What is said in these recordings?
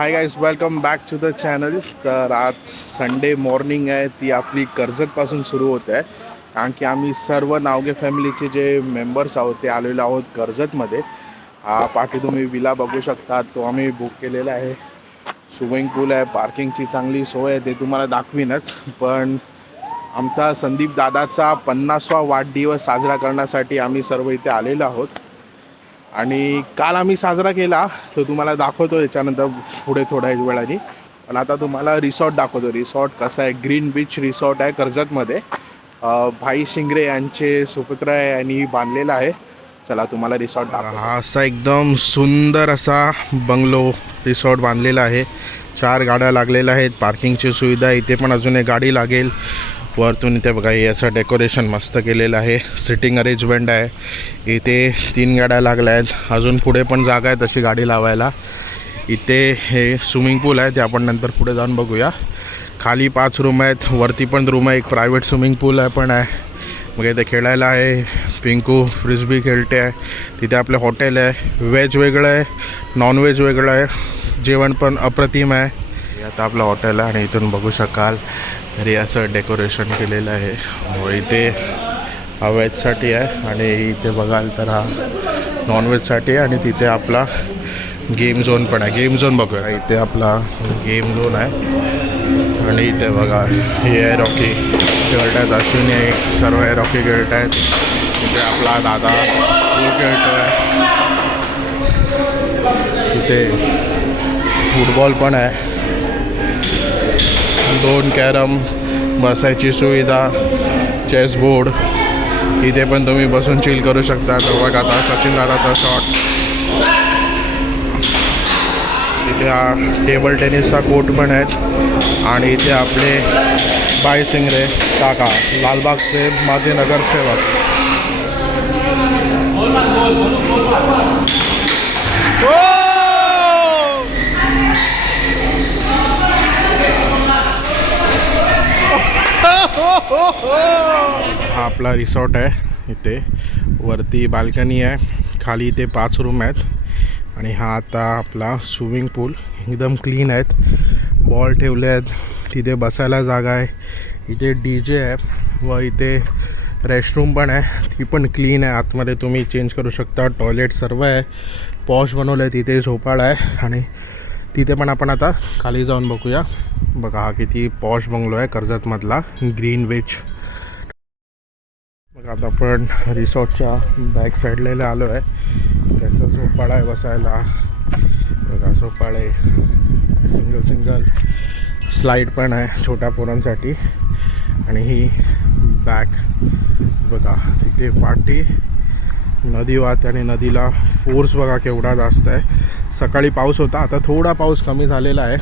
High guys, welcome back to the channel. तर आज Sunday morning आहे, ती आपली कर्जतपासून सुरू होते आहे. कारण की आम्ही सर्व नावगे फॅमिलीचे जे मेंबर्स आहोत ते आलेलो आहोत कर्जतमध्ये. हा पाठी तुम्ही विला बघू शकता, तो आम्ही बुक केलेला आहे. स्विमिंग पूल आहे, पार्किंगची चांगली सोय आहे, ते तुम्हाला दाखवीनच. पण आमचा संदीप दादाचा 50वा वाढदिवस साजरा करण्यासाठी आम्ही सर्व इथे आलेलो आहोत. आणि काल आम्ही साजरा केला, तो तुम्हाला दाखवतो याच्यानंतर पुढे थोड्या वेळाने. पण आता तुम्हाला रिसॉर्ट दाखवतो. रिसॉर्ट कसं आहे, ग्रीन बीच रिसॉर्ट आहे कर्जतमध्ये. भाई शिंगरे यांचे सुपुत्र आहे आणि बांधलेला आहे. चला तुम्हाला रिसॉर्ट दाखवतो. हा असा एकदम सुंदर असा बंगलो रिसॉर्ट बांधलेला आहे. 4 गाड्या लागलेल्या आहेत, पार्किंगची सुविधा. इथे पण अजून एक गाडी लागेल. वरतून इथे बघा हे असं डेकोरेशन मस्त केलेलं आहे. सिटिंग अरेंजमेंट आहे. इथे 3 गाड्या लागल्या आहेत. अजून पुढे पण जागा आहे तशी गाडी लावायला. इथे हे स्विमिंग पूल आहे, ते आपण नंतर पुढे जाऊन बघूया. खाली 5 रूम आहेत, वरती पण रूम आहे. एक प्रायव्हेट स्विमिंग पूल आहे पण आहे. मग इथे खेळायला आहे. पिंकू फ्रिस्बी खेळते आहे. तिथे आपलं हॉटेल आहे. व्हेज वेगळं आहे, नॉनव्हेज वेगळं आहे. जेवण पण अप्रतिम आहे. हे आता आपलं हॉटेल आहे आणि इथून बघू शकाल तरी असं डेकोरेशन केलेलं आहे. इथे हा व्हेजसाठी आहे आणि इथे बघाल तर हा नॉनव्हेजसाठी आहे. आणि तिथे आपला गेम झोन पण आहे. गेम झोन बघूया. इथे आपला गेम झोन आहे आणि इथे बघा हे आहे रॉकी खेळत आहेत. अश्विनी सर्व आहे रॉकी खेळत आहेत. इथे आपला दादा खेळतो आहे. इथे फुटबॉल पण आहे. 2 कॅरम, बसायची सुविधा, चेस बोर्ड. इथे पण तुम्ही बसून चिल करू शकता. तर बघा आता सचिन दादाचा शॉट. इथे हा टेबल टेनिसचा कोर्ट पण आहेत. आणि इथे आपले भाई शिंगरे काका, लालबागचे माझे नगरसेवक. हा आपला रिसॉर्ट आहे. इथे वरती बाल्कनी आहे, खाली इथे 5 रूम आहेत. आणि हा आता आपला स्विमिंग पूल एकदम क्लीन आहेत. बॉल ठेवले आहेत. तिथे बसायला जागा आहे. इथे DJ आहे व इथे रेस्टरूम पण आहे, ती पण क्लीन आहे. आतमध्ये तुम्ही चेंज करू शकता. टॉयलेट सर्व आहे. पॉश बनवलं आहे. तिथे झोपाळा आहे आणि तिथे पण आपण आता खाली जाऊन बघूया. बघा हा किती पॉश बंगलो आहे कर्जतमधला, ग्रीन बीच. बघा आता आपण रिसॉर्टच्या बॅक साईडला आलो आहे. त्याचा झोपाळा आहे बसायला. बघा झोपाळा आहे, सिंगल स्लाईड पण आहे छोट्या पोरांसाठी. आणि ही बॅक बघा, तिथे पाठी नदी वाहते आणि नदीला फोर्स बघा केवढा जास्त आहे. सकाळी पाऊस होता, आता थोडा पाऊस कमी झालेला आहे.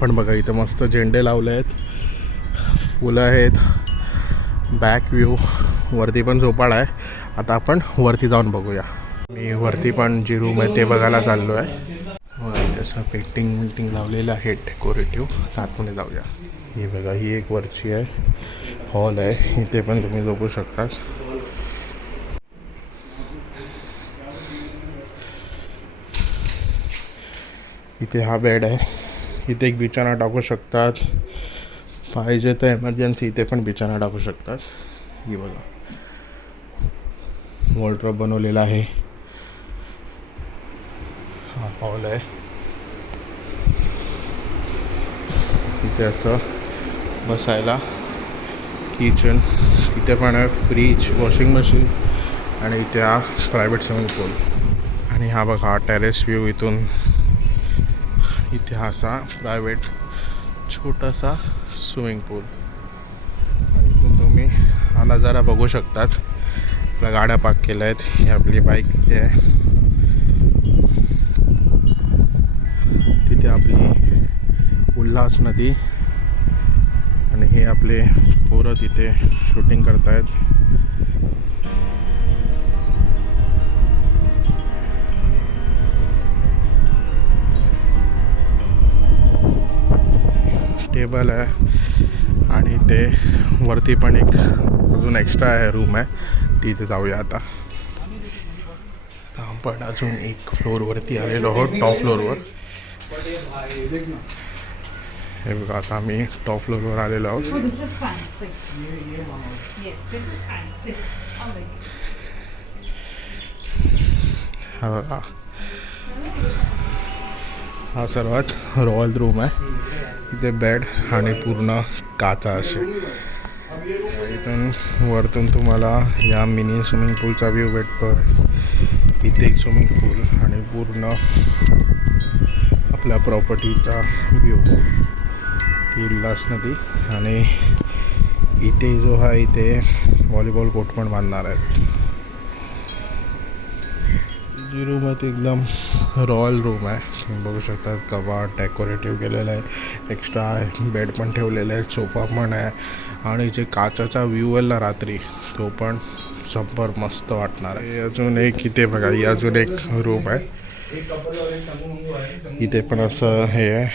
पण बघा इथं मस्त झेंडे लावले आहेत, फुलं आहेत. Back view. वरती पण झोपाळा आहे. आता आपण वरती जाऊन बघूया. मी वरती पण जी रूम आहे ते बघायला चाललो आहे. तसं पेंटिंग लावलेलं आहे डेकोरेटिव्ह. आतमध्ये जाऊया. ही बघा ही एक वरची आहे, हॉल आहे. इथे पण तुम्ही झोपू शकता. इथे हा बेड आहे. इथे एक बिछाना टाकू शकतात. पाहिजे तर एमर्जन्सी इथे पण बिछाना टाकू शकतात. ही बघा वॉर्डरोब बनवलेला आहे. हा हॉल आहे. इथे असं बसायला किचन. इथे पण आहे फ्रीज, वॉशिंग मशीन. आणि इथे हा प्रायव्हेट स्विमिंग पूल. आणि हा बघा हा टेरेस व्ह्यू. इथून इथे हा असा प्रायव्हेट छोटासा स्विमिंग पूल. इथून तुम्ही हा नजारा बघू शकतात. आपल्या गाड्या पार्क केल्या आहेत. ही आपली बाईक तिथे आहे. तिथे आपली उल्हास नदी. आणि हे आपले पोरं तिथे शूटिंग करतायत. टेबल आहे. आणि ते वरती पण एक अजून एक्स्ट्रा आहे रूम आहे, तिथे जाऊया आता. आपण अजून एक फ्लोअरवरती आलेलो आहोत, टॉप फ्लोअरवर. हे बघा आता आम्ही टॉप फ्लोअरवर आलेलो आहोत. Oh, this is fancy. Yes, this is fancy. Oh my God. हा बघा, हा सर्वात रॉयल रूम आहे. इथे बेड आणि पूर्ण काचा असे. इथून वरतून तुम्हाला या मिनी स्विमिंग पूलचा व्ह्यू भेटतो. इथे एक स्विमिंग पूल आणि पूर्ण आपल्या प्रॉपर्टीचा व्ह्यू, इल्हास नदी. आणि इथे जो आहे इथे व्हॉलीबॉल कोर्ट पण बांधणार आहेत. जी रूम आहे ती एकदम रॉयल रूम आहे. तुम्ही बघू शकता कबाड डेकोरेटिव्ह केलेलं आहे, एक्स्ट्रा आहे, बेड पण ठेवलेलं आहे, सोफा पण आहे. आणि जे काचाचा व्ह्यू आहे ना रात्री, तो पण जबर मस्त वाटणार आहे. अजून एक इथे बघा, ही अजून एक रूम आहे. इथे पण असं हे आहे,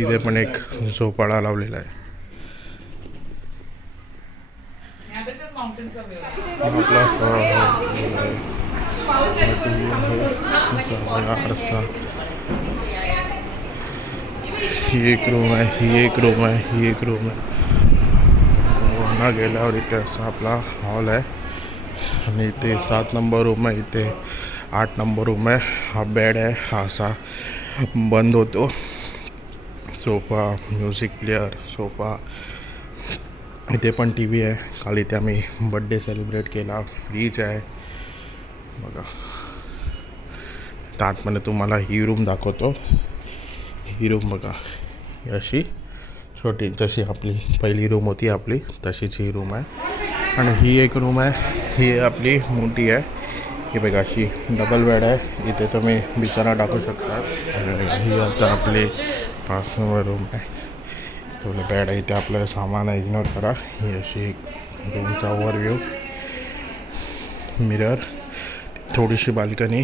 इथे पण एक झोपाळा लावलेला आहे. ही एक रूम आहे, ही एक रूम आहे, ही एक रूम आहे. वरना गेल्यावर इथे असा आपला हॉल आहे. आणि इथे 7 नंबर रूम आहे, इथे 8 नंबर रूम आहे. हा बेड आहे, हा असा बंद होतो. Sofa, music player, sofa. इथे पण टी व्ही आहे. काल इथे आम्ही बड्डे सेलिब्रेट केला. फ्रीज आहे बघा. तर आतमध्ये तुम्हाला ही रूम दाखवतो. ही रूम बघा, ही अशी छोटी, जशी आपली पहिली रूम होती आपली तशीच ही रूम आहे. आणि ही एक रूम आहे, ही आपली मोठी आहे. ही बघा, ही डबल बेड आहे. इथे तुम्ही बिछाना टाकू शकता. ही आता आपली 5 नंबर रूम आहे. थोडं बेड आहे, इथे आपलं सामान आहे, इग्नोर करा. ही अशी एक रूमचा ओव्हरव्ह्यू. मिरर, थोडीशी बाल्कनी,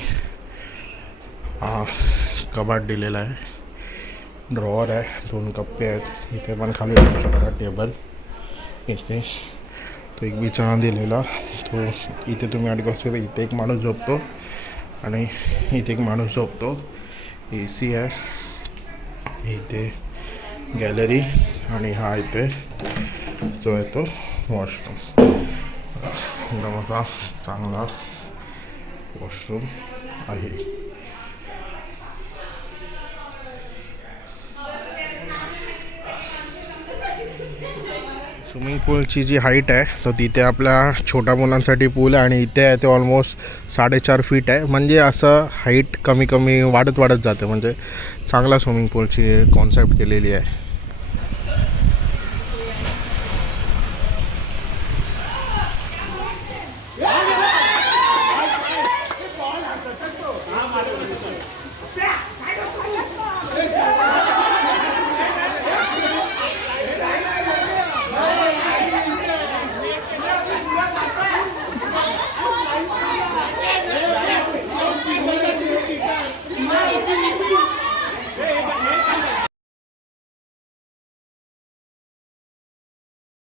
कबाड दिलेला आहे, ड्रॉवर आहे, 2 कप्पे आहेत. इथे पण खाली ठेवू शकता टेबल. इथे तो एक बिछाना दिलेला, तो इथे तुम्ही अडकू शकता. इथे एक माणूस झोपतो आणि इथे एक माणूस झोपतो. AC आहे. इथे गॅलरी आणि हा इथे जो आहे तो वॉशरूम. एकदम असा चांगला वॉशरूम आहे. स्विमिंग पूलची जी हाईट आहे तर तिथे आपल्या छोट्या मुलांसाठी पूल आहे. आणि इथे आहे ते ऑलमोस्ट 4.5 फीट आहे. म्हणजे असं हाईट कमी कमी वाढत वाढत जाते. म्हणजे चांगला स्विमिंग पूलची कॉन्सेप्ट केलेली आहे.